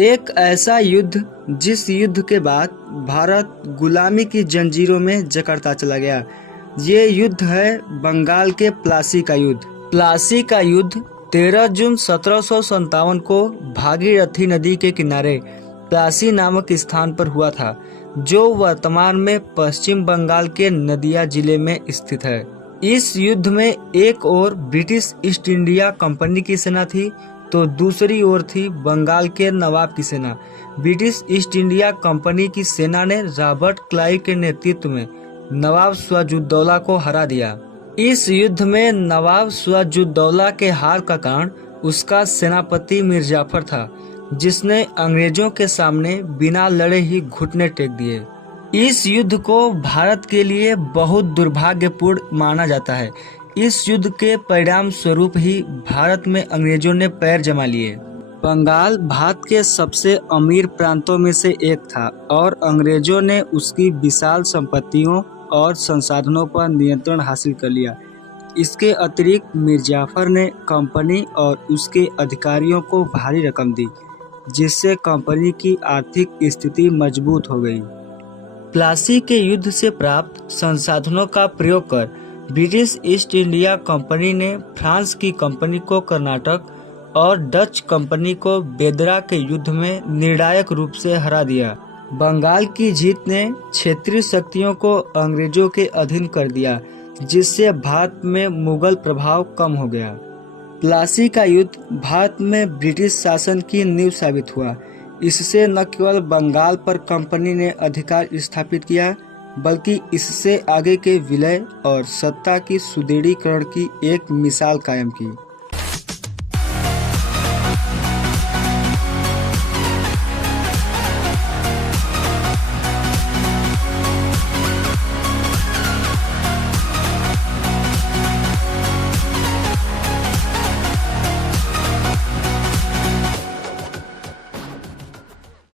एक ऐसा युद्ध जिस युद्ध के बाद भारत गुलामी की जंजीरों में जकड़ता चला गया। ये युद्ध है बंगाल के प्लासी का युद्ध। प्लासी का युद्ध 13 जून 1757 को भागीरथी नदी के किनारे प्लासी नामक स्थान पर हुआ था, जो वर्तमान में पश्चिम बंगाल के नदिया जिले में स्थित है। इस युद्ध में एक ओर ब्रिटिश ईस्ट इंडिया कंपनी की सेना थी तो दूसरी ओर थी बंगाल के नवाब की सेना। ब्रिटिश ईस्ट इंडिया कंपनी की सेना ने रॉबर्ट क्लाइव के नेतृत्व में नवाब सिराजुद्दौला को हरा दिया। इस युद्ध में नवाब सिराजुद्दौला के हार का कारण उसका सेनापति मीर जाफर था, जिसने अंग्रेजों के सामने बिना लड़े ही घुटने टेक दिए। इस युद्ध को भारत के लिए बहुत दुर्भाग्यपूर्ण माना जाता है। इस युद्ध के परिणाम स्वरूप ही भारत में अंग्रेजों ने पैर जमा लिए। बंगाल भारत के सबसे अमीर प्रांतों में से एक था और अंग्रेजों ने उसकी विशाल संपत्तियों और संसाधनों पर नियंत्रण हासिल कर लिया। इसके अतिरिक्त मीर जाफर ने कंपनी और उसके अधिकारियों को भारी रकम दी, जिससे कंपनी की आर्थिक स्थिति मजबूत हो गई। प्लासी के युद्ध से प्राप्त संसाधनों का प्रयोग कर ब्रिटिश ईस्ट इंडिया कंपनी ने फ्रांस की कंपनी को कर्नाटक और डच कंपनी को बेदरा के युद्ध में निर्णायक रूप से हरा दिया। बंगाल की जीत ने क्षेत्रीय शक्तियों को अंग्रेजों के अधीन कर दिया, जिससे भारत में मुगल प्रभाव कम हो गया। प्लासी का युद्ध भारत में ब्रिटिश शासन की नींव साबित हुआ। इससे न केवल बंगाल पर कंपनी ने अधिकार स्थापित किया, बल्कि इससे आगे के विलय और सत्ता की सुदृढ़ीकरण की एक मिसाल कायम की।